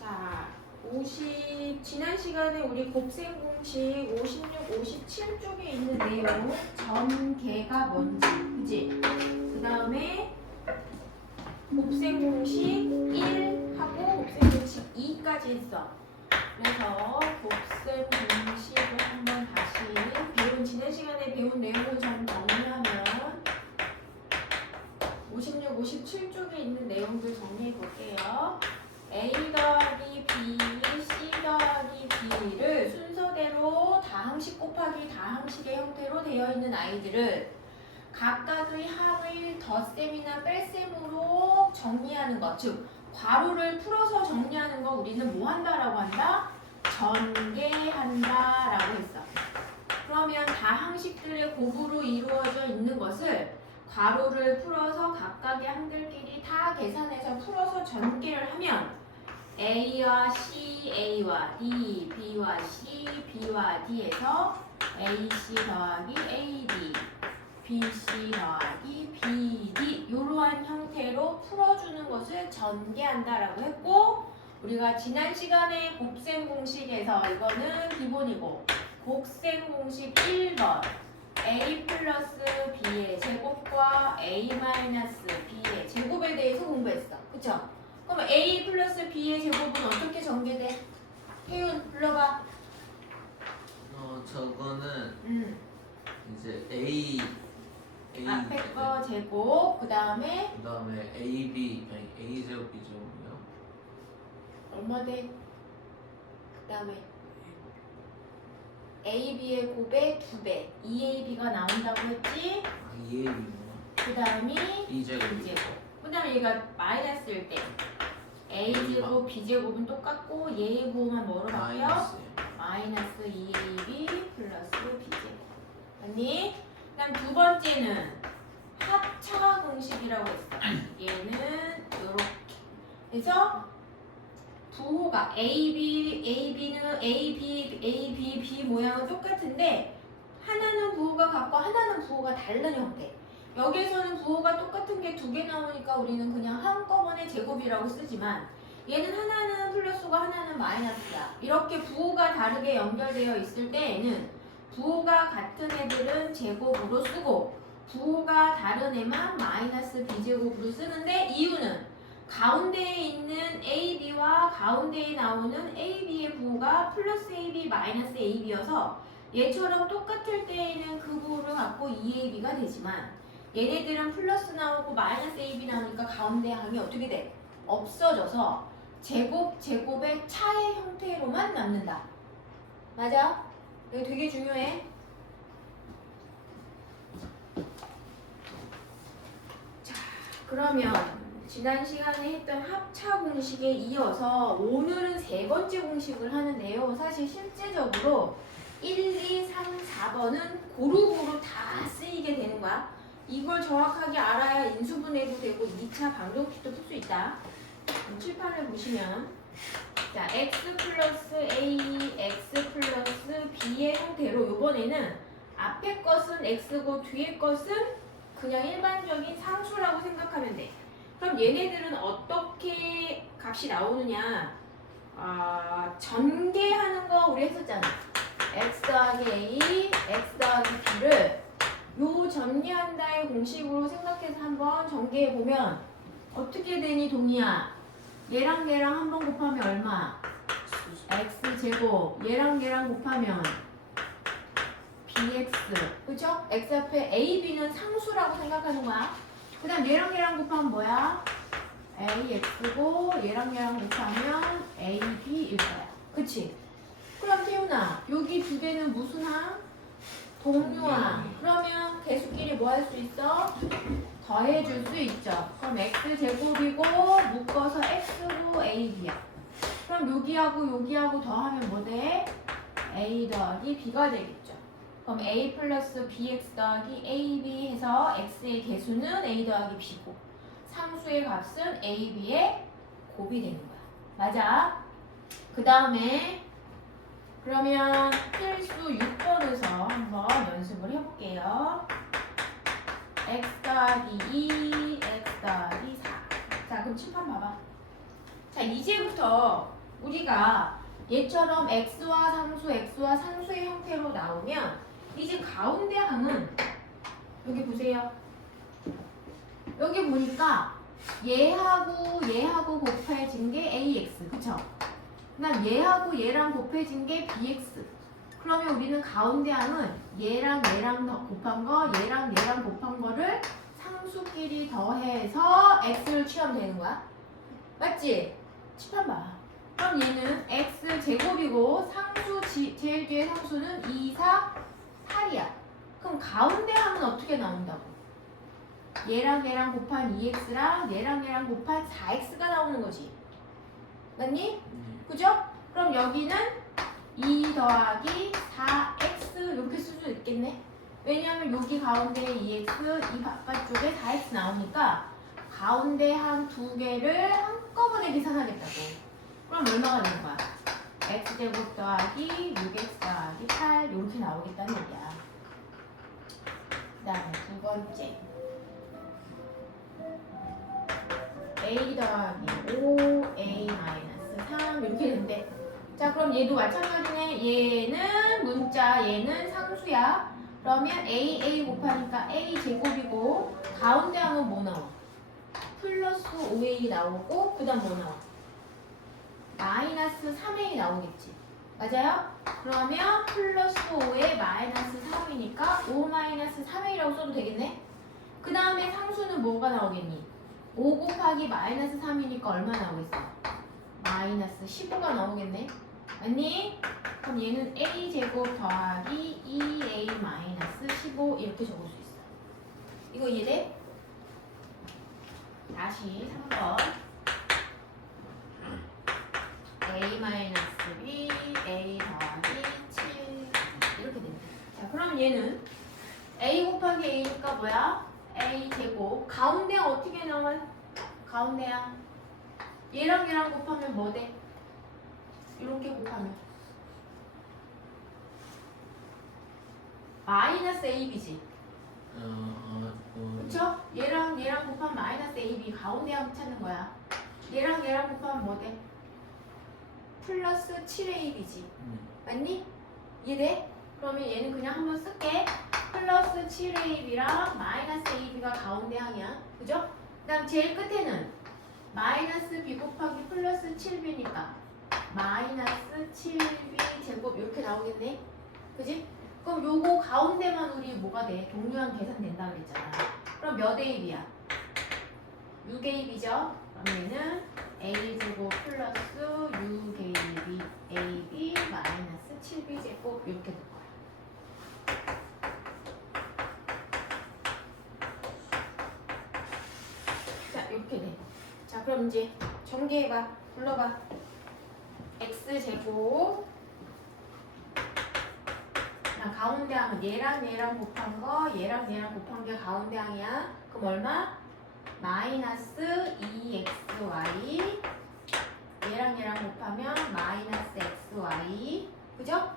자, 지난 시간에 우리 곱셈 공식 56, 57쪽에 있는 내용 전개가 뭔지, 그치? 그 다음에 곱셈 공식 1하고 곱셈 공식 2까지 했어. 그래서 곱셈 공식을 한번 다시 지난 시간에 배운 내용을 좀 정리하면 56, 57쪽에 있는 내용들 정리해 볼게요. A 더하기 B, C 더하기 B를 순서대로 다항식 곱하기 다항식의 형태로 되어 있는 아이들을 각각의 합을 덧셈이나 뺄셈으로 정리하는 것, 즉 괄호를 풀어서 정리하는 거 우리는 뭐 한다라고 한다? 전개한다라고 했어. 그러면 다항식들의 곱으로 이루어져 있는 것을 괄호를 풀어서 각각의 항들끼리 다 계산해서 풀어서 전개를 하면 A와 C, A와 D, B와 C, B와 D에서 AC 더하기 AD, BC 더하기 BD 이러한 형태로 풀어주는 것을 전개한다라고 했고, 우리가 지난 시간에 곱셈 공식에서 이거는 기본이고 곱셈 공식 1번 A 플러스 B의 제곱과 A 마이너스 B의 제곱에 대해서 공부했어. 그쵸? 그럼 A 플러스 B의 제곱은 어떻게 전개돼? 태윤 불러봐. 저거는 이제 A 앞에 거 제곱, 그 다음에 AB 아니 A 제곱 B 제곱이요. 얼마 돼? 그 다음에 AB의 곱의 2배 2AB가 나온다고 했지? EAB구나. 그 다음이 B 제곱. B제곱. 그 다음에 얘가 마이너스일 때 A제곱, B제곱은 똑같고 얘의 부호만 뭐로 바뀌어? 마이너스 2AB 플러스 B제곱. 맞니? 그 다음 두 번째는 합차 공식이라고 했어. 얘는 요렇게. 그래서 부호가 AB는 B 모양은 똑같은데 하나는 부호가 같고 하나는 부호가 다른 형태. 여기에서는 부호가 똑같은 게 두 개 나오니까 우리는 그냥 한꺼번에 제곱이라고 쓰지만 얘는 하나는 플러스고 하나는 마이너스야. 이렇게 부호가 다르게 연결되어 있을 때에는 부호가 같은 애들은 제곱으로 쓰고 부호가 다른 애만 마이너스 B제곱으로 쓰는데, 이유는 가운데에 있는 AB와 가운데에 나오는 AB의 부호가 플러스 AB 마이너스 AB여서 얘처럼 똑같을 때에는 그 부호를 갖고 2AB가 되지만 얘네들은 플러스 나오고 마이너스 AB 나오니까 가운데 항이 어떻게 돼? 없어져서 제곱의 차의 형태로만 남는다. 맞아? 이거 되게 중요해. 자, 그러면 지난 시간에 했던 합차 공식에 이어서 오늘은 세 번째 공식을 하는데요. 사실 실제적으로 1, 2, 3, 4번은 고루고루 다 쓰이게 되는 거야. 이걸 정확하게 알아야 인수분해도 되고 2차 방정식도 풀 수 있다. 칠판을 보시면 자, x 플러스 a, x 플러스 b의 형태로 이번에는 앞에 것은 x고 뒤에 것은 그냥 일반적인 상수라고 생각하면 돼. 그럼 얘네들은 어떻게 값이 나오느냐? 전개하는 거 우리 했었잖아. x 더하기 a, x 더하기 b를 요 전개한다의 공식으로 생각해서 한번 전개해보면 어떻게 되니, 동이야? 얘랑 얘랑 한번 곱하면 얼마? x제곱. 얘랑 얘랑 곱하면 bx. 그쵸? x 앞에 a, b는 상수라고 생각하는 거야. 그 다음 얘랑 얘랑 곱하면 뭐야? ax고 얘랑 얘랑 곱하면 ab일 거야. 그치? 그럼 태훈아, 여기 두 개는 무슨 항? 동류항. 그러면 개수끼리 뭐 할 수 있어? 더해줄 수 있죠. 그럼 x제곱이고 묶어서 x고 ab야. 그럼 여기하고 더하면 뭐 돼? a 더하기 b가 되겠죠. 그럼 a 플러스 bx 더하기 ab 해서 x의 개수는 a 더하기 b고 상수의 값은 ab의 곱이 되는 거야. 맞아? 그 다음에 그러면 필수 6번에서 한번 연습을 해볼게요. x 더하기 2, x 더하기 4. 자, 그럼 칠판 봐봐. 자, 이제부터 우리가 얘처럼 x와 상수, x와 산수의 형태로 나오면 이제 가운데 항은 여기 보세요. 여기 보니까 얘하고 곱해진 게 ax, 그쵸? 그다음 얘하고 얘랑 곱해진 게 bx. 그러면 우리는 가운데 항은 얘랑 곱한 거, 얘랑 곱한 거를 상수끼리 더해서 x를 취하면 되는 거야. 맞지? 칠판 봐. 그럼 얘는 x 제곱이고 상수 제일 뒤에 상수는 2, 4, 8이야. 그럼 가운데 항은 어떻게 나온다고? 얘랑 곱한 2x랑 얘랑 곱한 4x가 나오는 거지. 맞니? 그죠? 그럼 여기는 2 더하기 4x 이렇게 쓸 수 있겠네. 왜냐하면 여기 가운데 2x, 이 바깥쪽에 4x 나오니까 가운데 한 두 개를 한꺼번에 계산하겠다고. 그럼 얼마가 되는 거야? x제곱 더하기 6x 더하기 8 이렇게 나오겠다는 얘기야. 그 다음에 두 번째 a 더하기 5a 마이너스 3 이렇게 된대. 자, 그럼 얘도 마찬가지네. 얘는 문자, 얘는 상수야. 그러면 a 곱하니까 a 제곱이고 가운데 하면 뭐 나와? 플러스 5a 나오고 그 다음 뭐 나와? 마이너스 3a 나오겠지. 맞아요? 그러면 플러스 5에 마이너스 3이니까 5 마이너스 3a라고 써도 되겠네? 그 다음에 상수는 뭐가 나오겠니? 5 곱하기 마이너스 3이니까 얼마 나오겠어? 마이너스 15가 나오겠네? 아니? 그럼 얘는 a제곱 더하기 2a 마이너스 15 이렇게 적을 수 있어. 이거 이해돼? 다시 3번 a 마이너스 b a 더하기 7 이렇게 된다. 자, 그럼 얘는 a 곱하기 a니까 뭐야? a 제곱 가운데 어떻게 나와? 가운데야 얘랑 곱하면 뭐 돼? 이렇게 곱하면 마이너스 ab지. 그쵸? 얘랑 곱하면 마이너스 ab 가운데 한번 찾는 거야. 얘랑 곱하면 뭐 돼? 플러스 7ab지. 맞니? 이해돼? 그러면 얘는 그냥 한번 쓸게. 플러스 7ab랑 마이너스 ab가 가운데 항이야. 그죠? 그 다음 제일 끝에는 마이너스 b 곱하기 플러스 7b니까 마이너스 7b 제곱 이렇게 나오겠네. 그지? 그럼 요거 가운데만 우리 뭐가 돼? 동류항 계산된다 그랬잖아. 그럼 몇 ab야? 6ab죠? 그럼 얘는 a제곱 플러스 6ab ab 마이너스 7b 제곱 이렇게 될 거야. 자, 이렇게 돼. 자, 그럼 이제 전개해봐. 불러봐. x제곱 가운데 항은 얘랑 곱한 거, 얘랑 곱한 게 가운데 항이야. 그럼 얼마? 마이너스 2xy 얘랑 곱하면 마이너스 xy 그죠?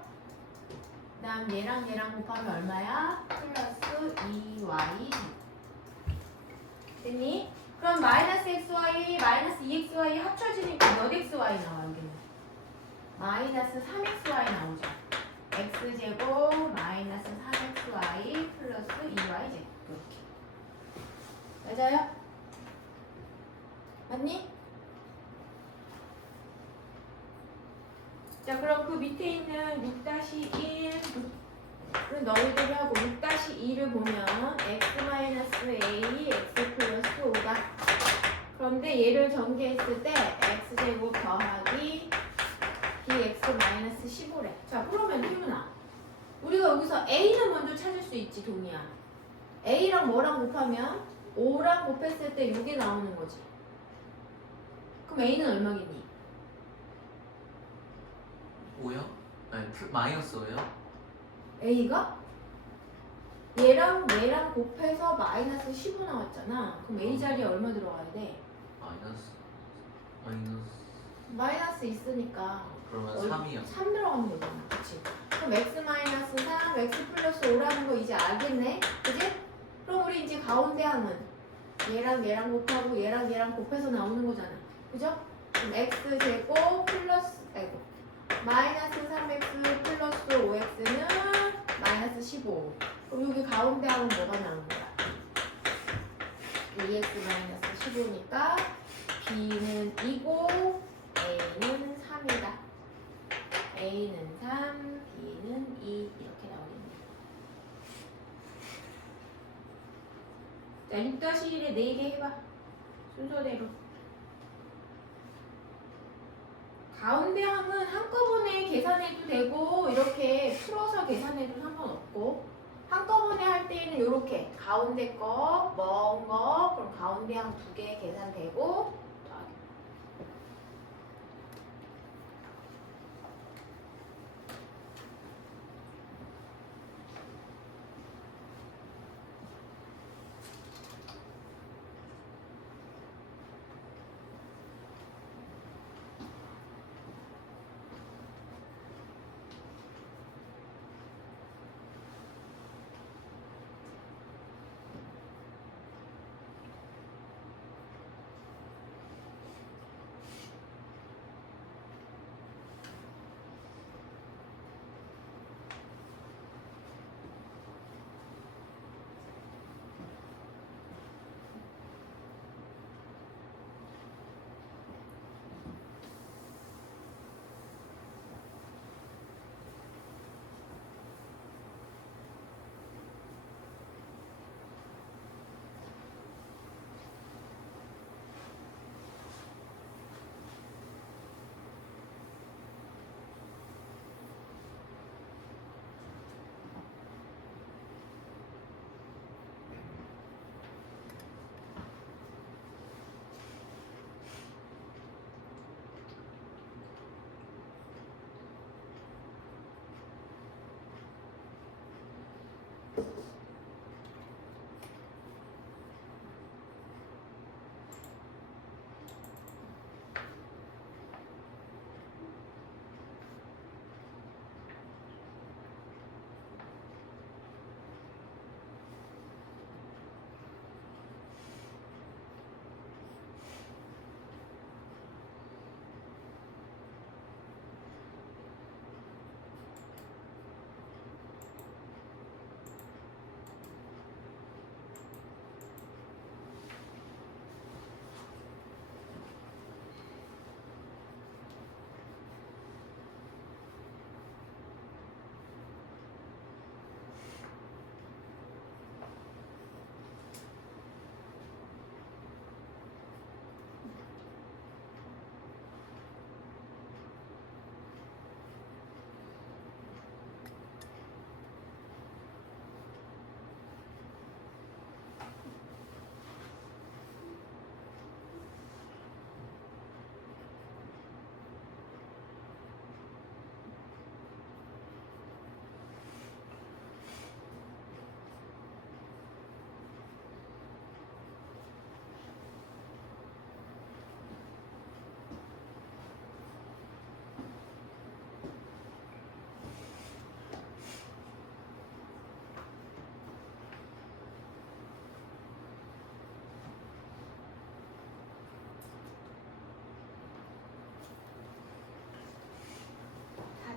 그 다음 얘랑 곱하면 얼마야? 플러스 2y 됐니? 그럼 마이너스 xy, 마이너스 2xy 합쳐지니까 몇 xy 나와 여기는? 마이너스 3xy 나오죠. x제곱 마이너스 3xy 플러스 2y제곱 이렇게 맞아요? 맞니? 자, 그럼 그 밑에 있는 6-1을 너희들이 하고 6-2를 보면 x-a x 플러스 5다. 그런데 얘를 전개했을 때 x제곱 더하기 bx 마이너스 15래. 자, 그러면 희문아, 우리가 여기서 a는 먼저 찾을 수 있지, 동이야. a랑 뭐랑 곱하면 5랑 곱했을 때 6이 나오는 거지. 그럼 a는 얼마겠니? 5요? 아니 마이너스 5요? a가 얘랑 곱해서 마이너스 15 나왔잖아. 그럼 a 자리에 얼마 들어가야 돼? 마이너스 있으니까 그러면 3이요. 3 들어가면 되잖아. 그치? 그럼 x 마이너스 3, x 플러스 5라는 거 이제 알겠네? 그지? 그럼 우리 이제 가운데 항은 얘랑 얘랑 곱하고 얘랑 얘랑 곱해서 나오는 거잖아. 그죠? 그럼 x제곱 플러스 마이너스 3x 플러스 5x는 마이너스 15. 그럼 여기 가운데 하면 뭐가 나오는 거야? 2x 마이너스 15니까 b는 2고 a는 3이다. a는 3, b는 2 이렇게 나오겠네. 자, 6-1에 4개 해봐. 순서대로. 가운데 항은 한꺼번에 계산해도 되고 이렇게 풀어서 계산해도 상관없고 한꺼번에 할 때에는 이렇게 가운데 거, 먼 거, 그럼 가운데 항 2개 계산되고 더하기.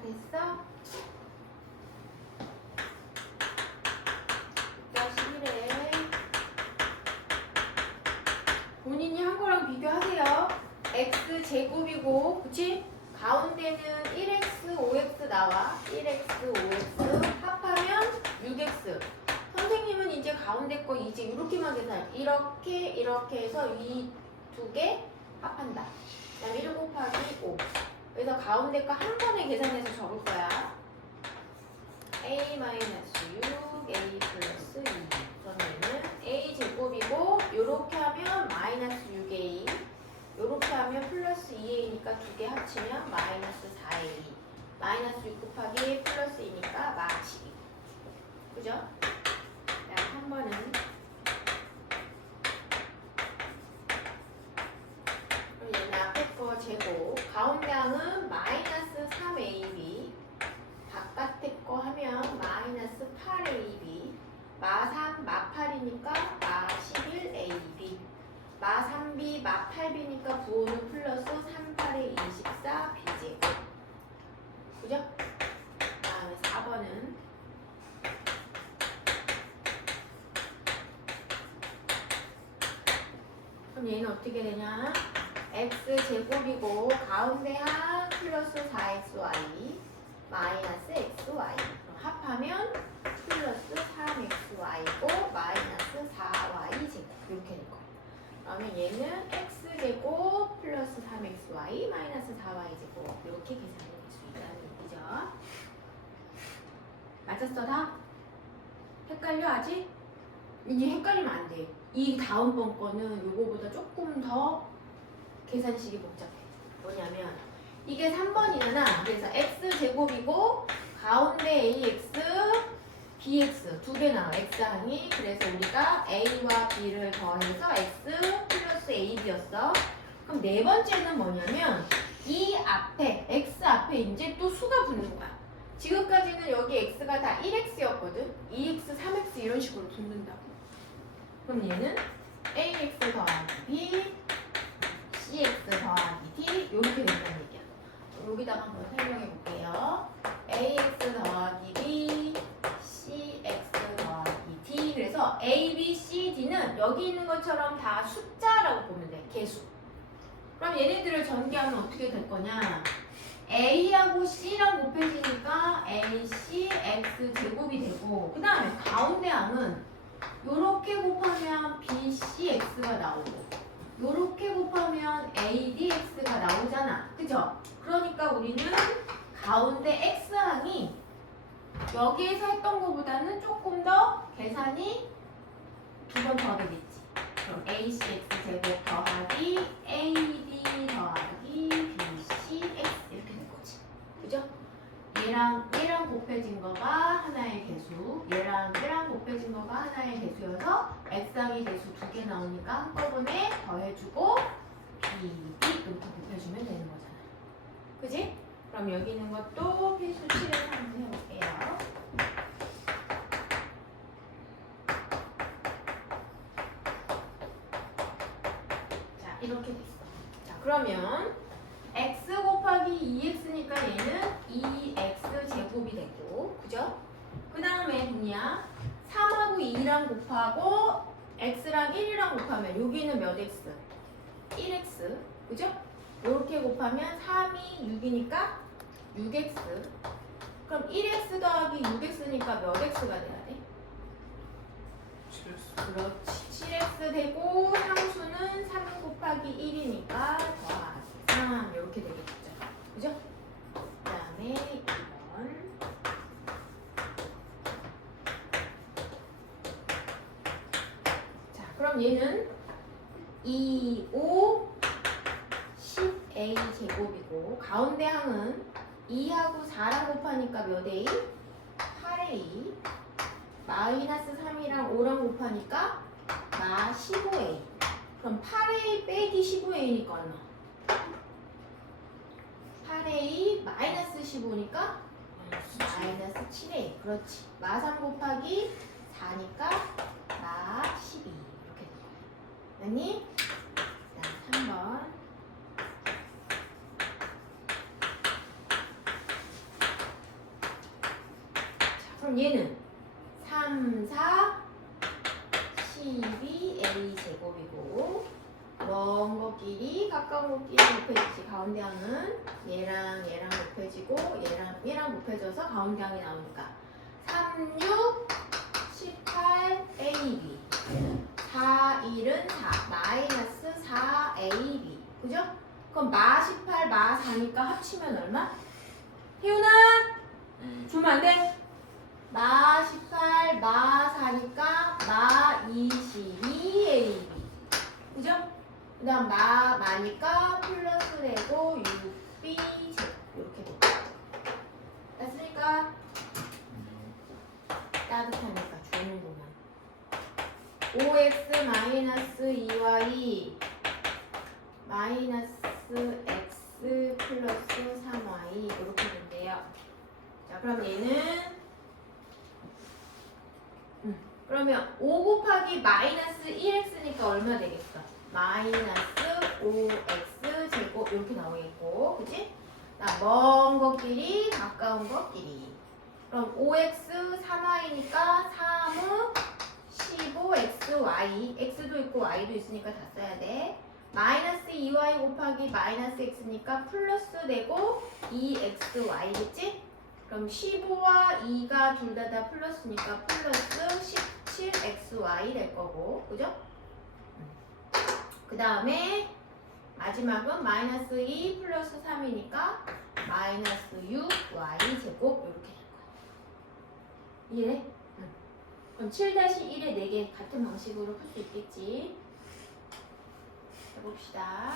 됐어? 6-1에 본인이 한 거랑 비교하세요. x제곱이고 그치? 가운데는 1x, 5x 나와. 1x, 5x 합하면 6x. 선생님은 이제 가운데 거 이제 이렇게만 계산. 이렇게 해서 이 두 개 합한다. 그 다음에 1 곱하기 5. 그래서 가운데 거 한 번에 계산해서 적을 거야. a-6, a 플러스 2. 그러면은 a 제곱이고 요렇게 하면 마이너스 6a. 요렇게 하면 플러스 2a니까 두 개 합치면 마이너스 4a. 마이너스 6 곱하기 플러스 2니까 마이너스 2. 그죠? 자, 한 번은 얘는 앞에 거 제곱. 가운데 항은 마이너스 3ab. 바깥에 거 하면 마이너스 8ab. 마 3, 마 8이니까 마 11ab. 마 3b, 마 8b니까 부호는 플러스 3, 8에 24 b제곱. 그죠? 다음에 4번은 그럼 얘는 어떻게 되냐? x제곱이고 가운데 항 플러스 4xy 마이너스 xy. 그럼 합하면 플러스 3xy고 마이너스 4y 제곱 이렇게 될 거예요. 그러면 얘는 x제곱 플러스 3xy 마이너스 4y 제곱 이렇게 계산할 수 있다는 얘기죠. 맞았어 다? 헷갈려 아직? 이게 헷갈리면 안 돼. 이 다음번 거는 요거보다 조금 더 계산식이 복잡해. 뭐냐면 이게 3번이잖아. 그래서 x제곱이고 가운데 ax, bx 두 개 나와. x항이. 그래서 우리가 a와 b를 더해서 x 플러스 ab였어. 그럼 네 번째는 뭐냐면 이 앞에 x 앞에 이제 또 수가 붙는 거야. 지금까지는 여기 x가 다 1x였거든. 2x, 3x 이런 식으로 붙는다고. 그럼 얘는 ax 더하기 b, cx 더하기 d 이렇게 된다는 얘기야. 여기다가 한번 설명해 볼게요. ax 더하기 b, cx 더하기 d. 그래서 a, b, c, d는 여기 있는 것처럼 다 숫자라고 보면 돼. 개수. 그럼 얘네들을 전개하면 어떻게 될 거냐? a하고 c랑 곱해지니까 ac, x 제곱이 되고 그 다음에 가운데 항은 요렇게 곱하면 bcx가 나오고 요렇게 곱하면 adx가 나오잖아. 그죠? 그러니까 우리는 가운데 x항이 여기에서 했던 것보다는 조금 더 계산이 두 번 더 되겠지. 그럼 acx 제곱 더하기 ad 더하기 bcx 이렇게 된 거지. 그죠? 얘랑 곱해진 거가 하나의 개수, 얘랑 곱해진 거가 하나의 개수여서 x항이 개수 두 개 나오니까 한꺼번에 더해주고 b 이렇게 곱해주면 되는 거잖아. 그지? 그럼 여기 있는 것도 필수 7에서 한번 해볼게요. 자, 이렇게 됐어. 자, 그러면 x 곱하기 2x니까 얘는 2x 제곱이 되고, 그죠? 그 다음에 뭐냐? 3하고 2랑 곱하고 x랑 1이랑 곱하면 여기는 몇 x? 1x, 그죠? 이렇게 곱하면 3이 6이니까 6x. 그럼 1x 더하기 6x니까 몇 x가 돼야 돼? 7수. 그렇지. 7x 되고 상수는 3 곱하기 1이니까 더하기 3 이렇게 되겠죠. 그죠? 그 다음에 2번. 자, 그럼 얘는 2, 5, 10a 제곱이고 가운데 항은 2하고 4랑 곱하니까 몇 a? 8a. 마이너스 3이랑 5랑 곱하니까 마 15a. 그럼 8a 빼기 15a니까 얼마? 8a 마이너스 15니까 마이너스 7a. 그렇지. 마 3 곱하기 4니까 마 12. 이렇게 될 거야. 맞니? 자, 3번. 자, 그럼 얘는 3, 4, 12a 제곱이고 먼 것끼리 가까운 것끼리 곱해지지. 가운데 항은 얘랑 곱해지고 얘랑 곱해져서 가운데 항이 나오니까 3, 6, 18, ab 4, 1은 4 마이너스 4ab. 그죠? 그럼 마 18, 마 4니까 합치면 얼마? 태훈아 주면 안 돼? 마 18, 마 4니까 마 22ab. 그죠? 그 다음 마니까 플러스 되고 6b 제곱 이렇게 되고. 됐습니까? 따뜻하니까 주는구만. 5x 마이너스 2y 마이너스 x 플러스 3y 이렇게 된대요. 자, 그럼 얘는 그러면 5 곱하기 마이너스 1x니까 얼마 되겠어? 마이너스 5x 제곱 이렇게 나오겠고, 그치? 먼 것끼리 가까운 것끼리. 그럼 5x 3y니까 3은 15xy, x도 있고 y도 있으니까 다 써야 돼. 마이너스 2y 곱하기 마이너스 x니까 플러스 되고 2xy겠지? 그럼 15와 2가 둘 다 플러스니까 플러스 17xy 될 거고, 그죠? 그 다음에 마지막은 마이너스 2 플러스 3이니까 마이너스 6y 제곱 이렇게 될 거야. 이해해? 응. 그럼 7-1에 4개 같은 방식으로 풀 수 있겠지. 해봅시다.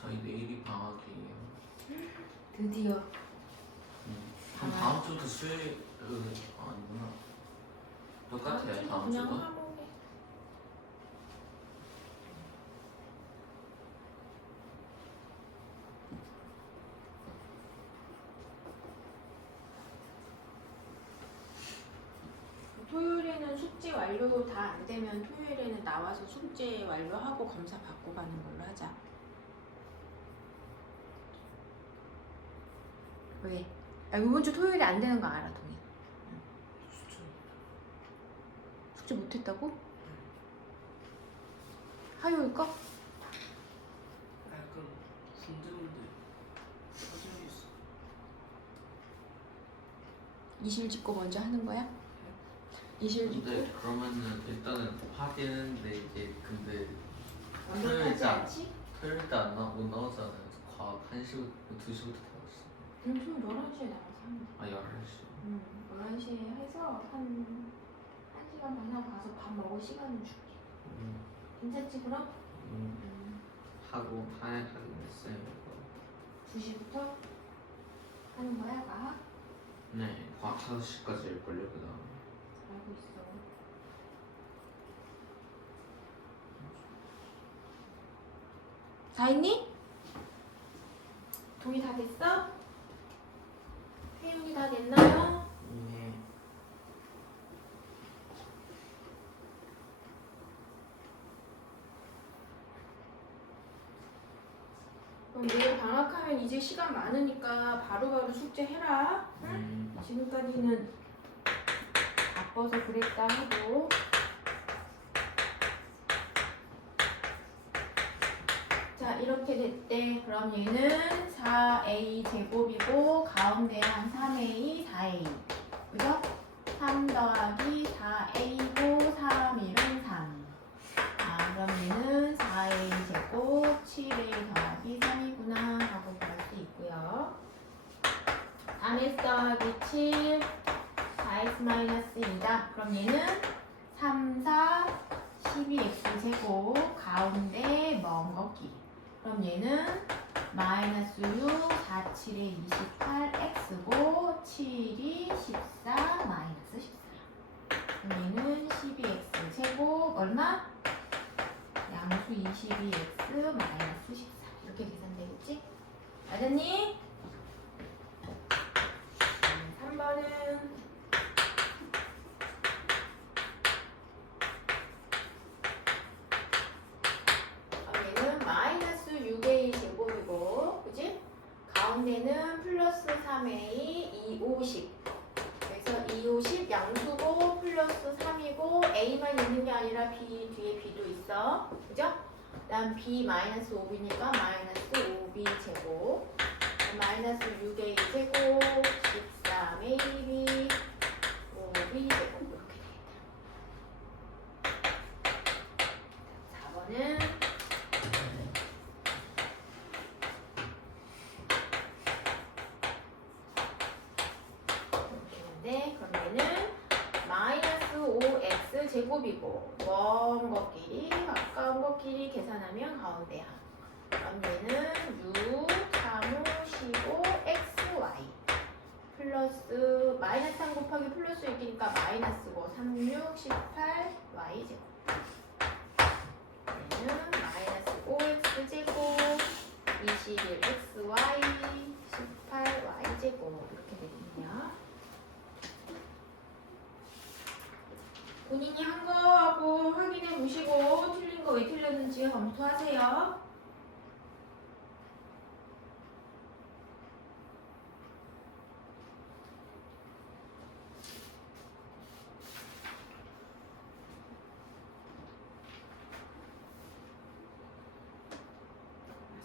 저희 내일이 방학이에요. 드디어. 그럼 다음 주도 수요일 아니구나. 똑같아요 다음 그냥 주도. 화목에. 토요일에는 숙제 완료 다 안 되면 토요일에는 나와서 숙제 완료하고 검사 받고 가는 걸로 하자. 왜? 이번 주 토요일에 안 되는 거 알아, 동희? 숙제 못했다고? 화요일 거? 약간 군대인데 사정이 있어. 20집 거 먼저 하는 거야? 20집 근데 거? 그러면은 일단은 하겠는데 이제 근데 완벽하지 않지? 토요일 때 못 나오잖아요. 과학 1시부터 2시부터 다 왔어. 그럼 좀 11시에 나가서 하면 돼. 아 11시. 11시에 해서 한 1시간 반 하고 가서 밥 먹을 시간을 줄게. 괜찮지 그럼? 하고 하긴 했어요. 2시부터 하는 거야 과학? 네, 과학 5시까지 일걸요 그 다음. 알고 있어. 다 했니? 동의 다 됐어? 태윤이 다 됐나요? 네. 그럼 내일 방학하면 이제 시간 많으니까 바로바로 숙제 해라. 응? 지금까지는 바빠서 그랬다 해도. 자 이렇게 됐대. 그럼 얘는 4a 제곱이고 가운데 한 3a 4a 그죠? 3 더하기 4a고 3 1은 3. 그럼 얘는 4a 제곱 7a 더하기 3이구나 하고 구할 수 있고요. 3x 더하기 7 4x 마이너스 2다. 그럼 얘는 3, 4, 12x 제곱 가운데 먼 거끼리. 그럼 얘는 마이너스 6, 4, 7에 28x고 7이 14, 마이너스 14. 그럼 얘는 12x 제곱 얼마? 양수 22x 마이너스 14. 이렇게 계산되겠지? 맞았니? 3번은 얘는 마이너스 6a 제곱이고, 그지? 가운데는 플러스 3a 2, 50. 그래서 2, 50 양수고 플러스 3이고 a만 있는 게 아니라 b 뒤에 b도 있어, 그죠? 그다음 b 마이너스 5b니까 마이너스 5b 제곱. 마이너스 6a 제곱 13ab 5b 제곱 이렇게 되겠다. 4번은 제곱이고 먼 것끼리 가까운 것끼리 계산하면 가운데 항. 그럼 얘는 6, 3, 5, 15, xy 플러스 마이너스 3 곱하기 플러스 6이니까 마이너스고 3, 6, 18 y 제곱. 얘는 마이너스 5x 제곱 21 xy 18 y 제곱 이렇게 되거든요. 본인이 한 거하고 확인해 보시고 틀린 거 왜 틀렸는지 검토하세요.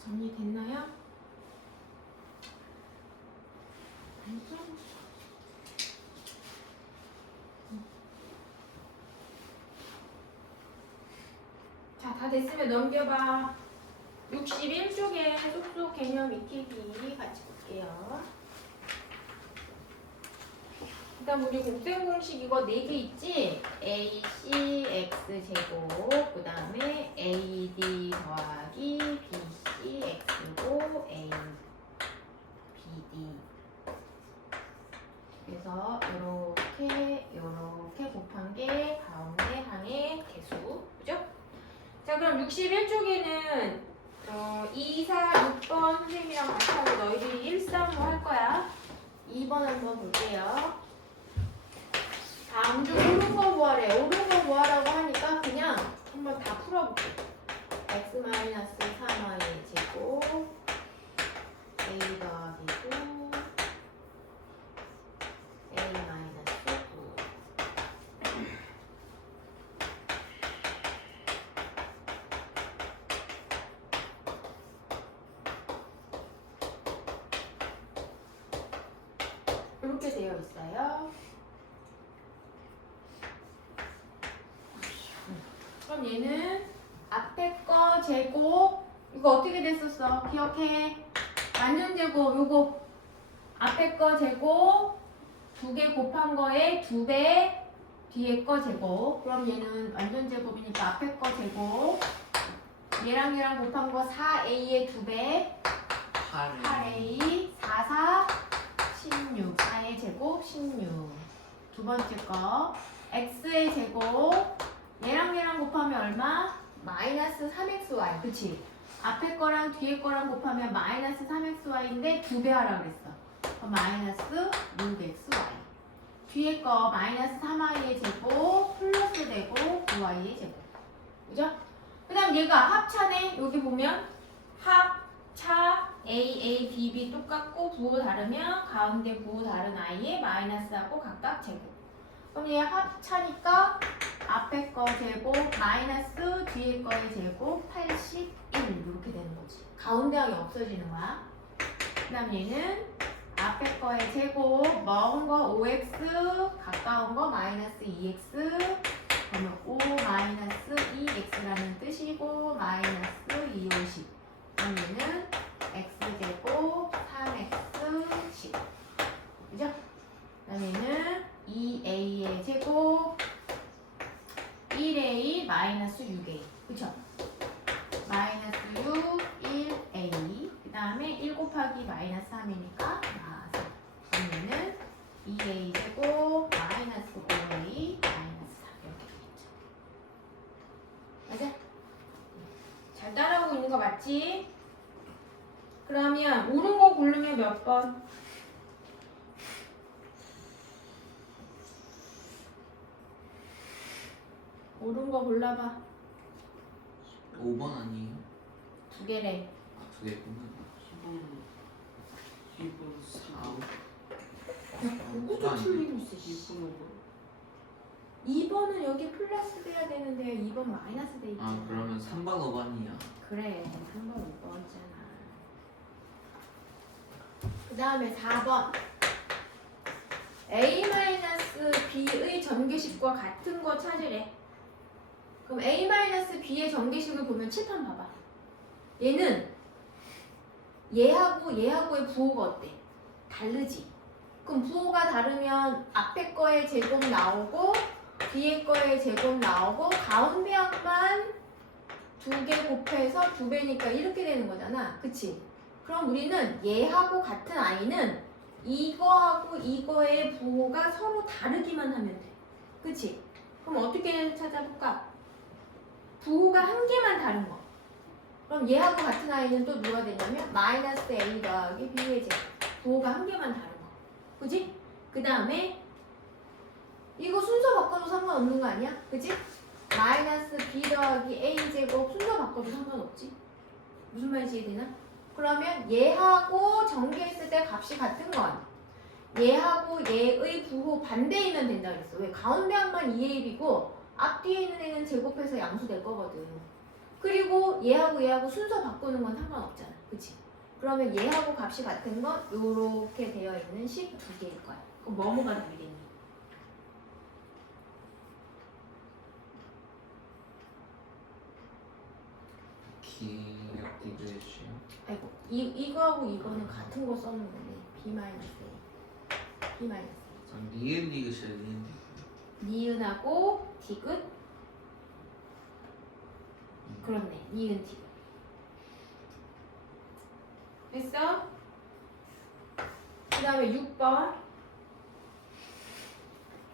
정리됐나요? 아니죠? 자, 다 됐으면 넘겨봐. 61쪽에 쏙쏙 개념 익히기 같이 볼게요. 일단 우리 곱셈 공식 이거 4개 있지? AC x 제곱 그 다음에 AD 더하기 BC x고 A BD 그래서 요렇게 곱한 게 가운데 항의 개수 그죠? 자 그럼 61쪽에는 2, 4, 6번 선생님이랑 같이 하고 너희들이 1, 3, 5 할 거야. 2번 한번 볼게요. 다음 중 옳은 거 구하래. 옳은 거 구하라고 하니까 그냥 한번 다 풀어볼게. x-3y 제곱 a 더하기 9 a 마이너스 9 이렇게 되어 있어요. 그럼 얘는 앞에 거 제곱 이거 어떻게 됐었어? 기억해. 완전 제곱 요거 앞에 거 제곱 2개 곱한 거에 2배 뒤에 거 제곱. 그럼 얘는 완전 제곱이니까 앞에 거 제곱 얘랑 곱한 거 4a의 2배 8a 4, 4 16 4의 제곱 16 두 번째 거 x의 제곱 얘랑 곱하면 얼마? 마이너스 3xy 그치? 앞에 거랑 뒤에 거랑 곱하면 마이너스 3xy인데 2배 하라 그랬어. 그럼 마이너스 6xy 뒤에 거 마이너스 3y의 제곱 플러스 되고 9y의 제곱 그죠? 그 다음 얘가 합차네. 여기 보면 합차 a, b, b 똑같고 부호 다르면 가운데 부호 다른 i에 마이너스하고 각각 제곱. 그럼 얘 합차니까 앞에 거 제곱 마이너스 뒤에 거의 제곱 81 이렇게 되는 거지. 가운데 항이 없어지는 거야. 그 다음 얘는 앞에 거의 제곱 먹은 거 5x 가까운 거 마이너스 2x 그러면 5 마이너스 2x라는 뜻이고 마이너스 250 그럼 얘는 x제곱 3x 10 그죠? 그 다음 얘는 2a의 제곱 1a 마이너스 6a 그쵸? 마이너스 6 1a 그 다음에 1 곱하기 마이너스 3이니까 나와서 그럼 얘는 2a 제곱 마이너스 5a 마이너스 4 이렇게 되겠죠. 맞아? 잘 따라오고 있는 거 맞지? 그러면 옳은 거 고르면 몇 번? 옳은 거 골라봐. 5번 아니에요? 두 개래. 아, 2개구나. 2번 4. 그것도 틀리고 있어. 2번 5번. 2번은 여기 플러스 돼야 되는데 2번 마이너스 돼 있잖아. 아, 그러면 3번 5번이야. 그래. 3번 5번이잖아. 그 다음에 4번. A-B의 전개식과 같은 거 찾으래. 그럼 A-B의 전개식을 보면 칠판 봐봐. 얘는 얘하고의 부호가 어때? 다르지? 그럼 부호가 다르면 앞에 거의 제곱 나오고 뒤에 거의 제곱 나오고 가운데 항만 2개 곱해서 2배니까 이렇게 되는 거잖아. 그치? 그럼 우리는 얘하고 같은 i는 이거하고 이거의 부호가 서로 다르기만 하면 돼. 그치? 그럼 어떻게 찾아볼까? 부호가 한 개만 다른 거. 그럼 얘하고 같은 i는 또 누가 되냐면 마이너스 a 더하기 b의 제곱. 부호가 한 개만 다른 거. 그치? 그 다음에 이거 순서 바꿔도 상관없는 거 아니야? 그치? 마이너스 b 더하기 a 제곱 순서 바꿔도 상관없지. 무슨 말인지 이해되나? 그러면 얘하고 전개했을 때 값이 같은 건 얘하고 얘의 부호 반대이면 된다 그랬어. 왜? 가운데 항만 2ab이고 앞뒤에 있는 애는 제곱해서 양수될 거거든. 그리고 얘하고 순서 바꾸는 건 상관없잖아. 그치? 그러면 얘하고 값이 같은 건 요렇게 되어 있는 식 2개일 거야. 그럼 뭐뭐가 다르겠니? 기억되죠. 아이고 이거하고 이거는 같은 거 써놓은 거네. b 마이너스 a. b 마이너스 a. 니은 디귿이야 니은 디귿. 니은하고 디귿. 그렇네. 니은 디귿. 됐어? 그 다음에 6번.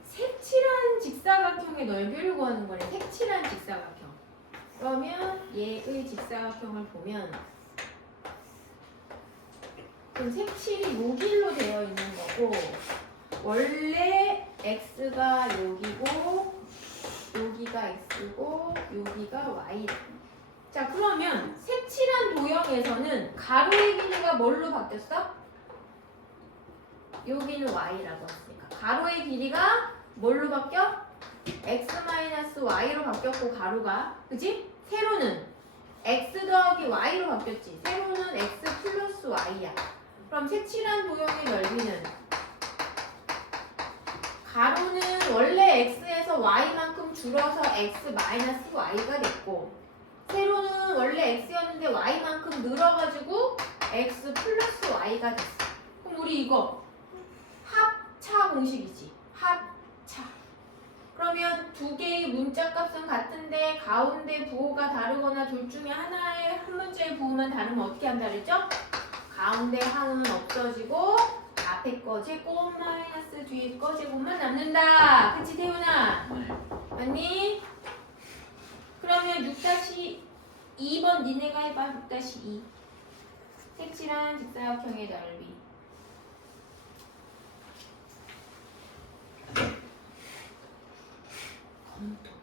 색칠한 직사각형의 넓이를 구하는 거네. 색칠한 직사각형. 그러면 얘의 직사각형을 보면 그럼 색칠이 요 길로 되어 있는 거고 원래 x가 여기고 여기가 x고 여기가 y. 자 그러면 색칠한 도형에서는 가로의 길이가 뭘로 바뀌었어? 여기는 y라고 했으니까 가로의 길이가 뭘로 바뀌어? x-y로 바뀌었고 가로가 그치? 세로는 x 더하기 y로 바뀌었지. 세로는 x 플러스 y야. 그럼 색칠한 도형의 넓이는 가로는 원래 x에서 y만큼 줄어서 x-y가 됐고 세로는 원래 x였는데 y만큼 늘어가지고 x 플러스 y가 됐어. 그럼 우리 이거 합차 공식이지. 합차. 그러면 두 개의 문자 값은 같은데 가운데 부호가 다르거나 둘 중에 하나의 한 문자의 부호만 다르면 어떻게 한다 그랬죠? 가운데 항은 없어지고 앞에 거 제곱 마이너스 뒤에 거 제곱만 남는다. 그치 태훈아? 네. 맞니? 그러면 6-2번 니네가 해봐. 6-2 색칠한 직사각형의 넓이. 검토.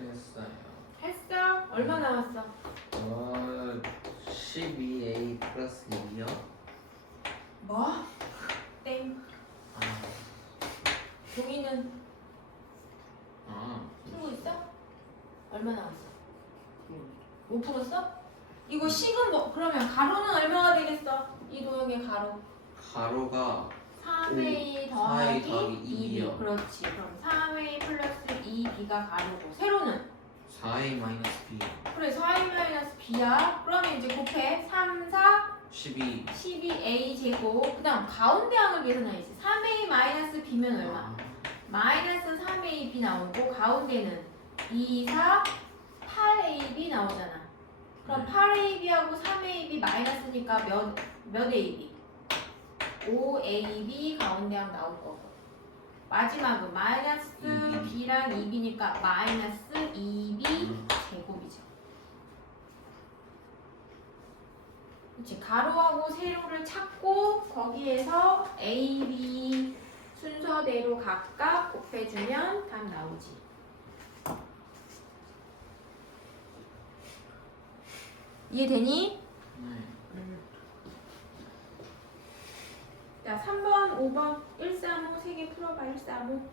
했어요. 했어? 얼마 나왔어? 12a 플러스 2요. 뭐? 땡. 아, 종이는 아, 풀고 있어? 얼마 나왔어? 못 풀었어? 이거 식은 뭐 그러면 가로는 얼마가 되겠어? 이 도형의 가로 가로가 3a 4a 더하기 더하기 2b. 그렇지. 그럼 3a 플러스 2b가 가로고 세로는 4a 마이너스 b. 그래 4a 마이너스 b야. 그러면 이제 곱해 3, 4, 12. 12a 제곱. 그 다음 가운데 항을 계산해야지. 3a 마이너스 b면 얼마? 아, 마이너스 3ab 나오고 가운데는 2, 4, 8ab 나오잖아. 그럼 8ab하고 3ab 마이너스니까 몇 ab? 5ab 가운데 항 나올 거고. 마지막은 마이너스 2b. b랑 2b니까 마이너스 2b 제곱이죠. 그렇지. 가로하고 세로를 찾고 거기에서 a, b 순서대로 각각 곱해주면 답 나오지. 이해되니? 네. 자, 3번, 5번, 135 3개 풀어봐. 135.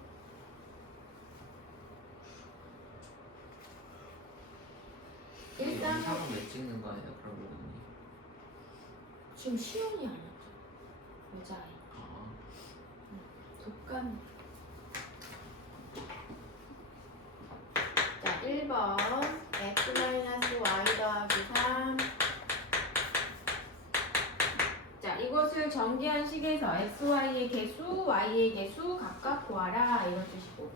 일단 영상은 왜 찍는 거예요, 그러면? 지금 시연이 안 왔죠. 여자아이. 아, 독감. 자, 1번 x-y 더하기 3. 자, 이것을 정기한 식에서 xy의 개수, y의 개수 각각 구하라 이런 뜻이고.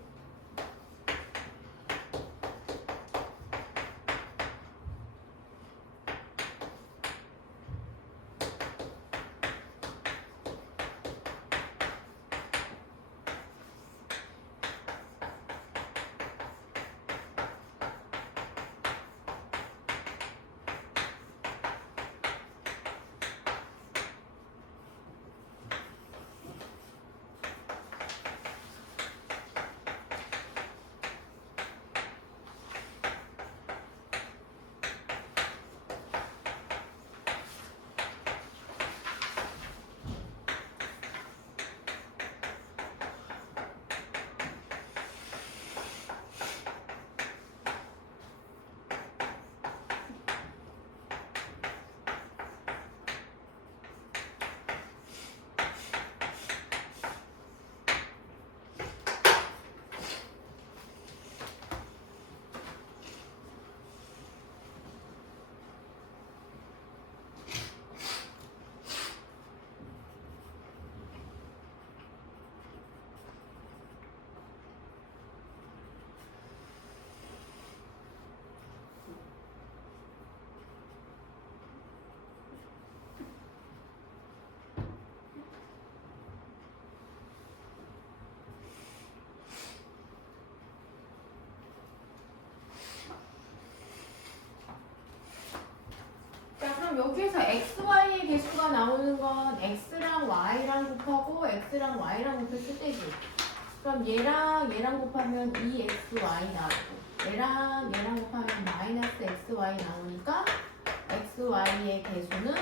자, 그럼 여기에서 xy의 개수가 나오는 건 x랑 y랑 곱하고 x랑 y랑 곱했을 때지. 그럼 얘랑 곱하면 2xy 나오고 얘랑 곱하면 마이너스 xy 나오니까 xy의 개수는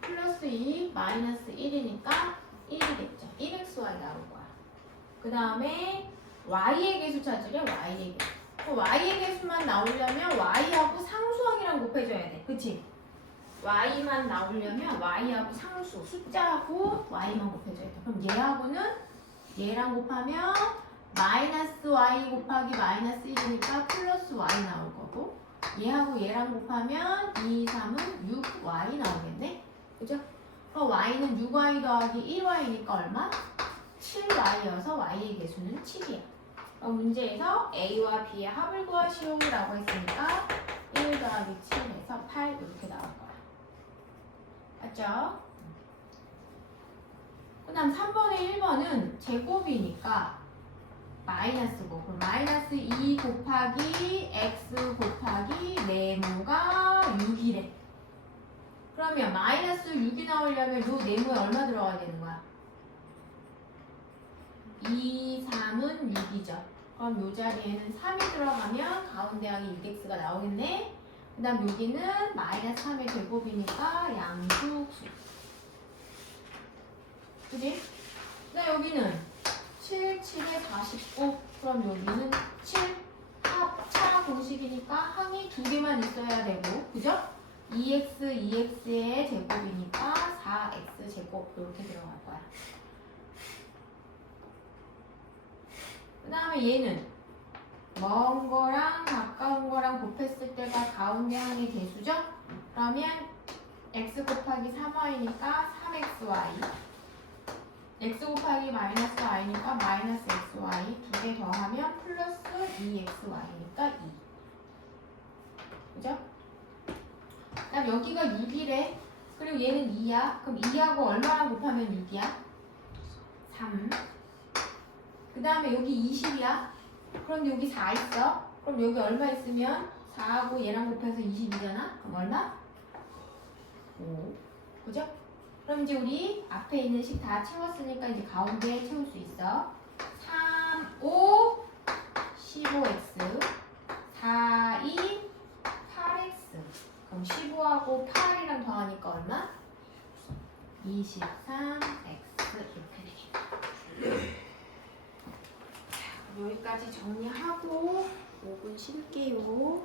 플러스 2 마이너스 1이니까 1이겠죠. 1xy 나올 거야. 그 다음에 y의 개수 찾으래. y의 개수. y의 개수만 나오려면 y하고 상수항이랑 곱해줘야 돼. 그치? y만 나오려면 y하고 상수, 숫자하고 y만 곱해줘야 돼. 그럼 얘랑 곱하면 마이너스 y 곱하기 마이너스 1이니까 플러스 y 나올 거고 얘랑 곱하면 2, 3은 6y 나오겠네? 그죠? 그럼 y는 6y 더하기 1y니까 얼마? 7y여서 y의 개수는 7이야. 문제에서 A와 B의 합을 구하시오 라고 했으니까 1 더하기 7에서 8 이렇게 나올 거야. 맞죠? 그 다음 3번에 1번은 제곱이니까 마이너스고 그럼 마이너스 2 곱하기 x 곱하기 네모가 6이래. 그러면 마이너스 6이 나오려면 요 네모에 얼마 들어가야 되는 거야? 2, 3은 6이죠. 그럼 요 자리에는 3이 들어가면 가운데 항이 6x가 나오겠네. 그 다음 여기는 마이너스 3의 제곱이니까 양수수. 그지? 그 다음 여기는 7, 7에 49. 그럼 여기는 7. 합차 공식이니까 항이 두 개만 있어야 되고. 그죠? 2x, 2x의 제곱이니까 4x 제곱. 이렇게 들어갈 거야. 그 다음에 얘는 먼 거랑 가까운 거랑 곱했을 때가 가운데 항의 개수죠? 그러면 x 곱하기 3y니까 3xy x 곱하기 마이너스 y니까 마이너스 xy 두 개 더하면 플러스 2xy니까 2 그죠? 그다음 여기가 6이래. 그리고 얘는 2야. 그럼 2하고 얼마랑 곱하면 6이야? 3. 그 다음에 여기 20이야. 그럼 여기 4 있어. 그럼 여기 얼마 있으면 4하고 얘랑 곱해서 20이잖아. 그럼 얼마? 5. 그죠? 그럼 이제 우리 앞에 있는 식 다 채웠으니까 이제 가운데에 채울 수 있어. 3, 5, 15x, 4, 2, 8x. 그럼 15하고 8이랑 더하니까 얼마? 23x 이렇게 되겠다. 자, 여기까지 정리하고 5분 쉴게요.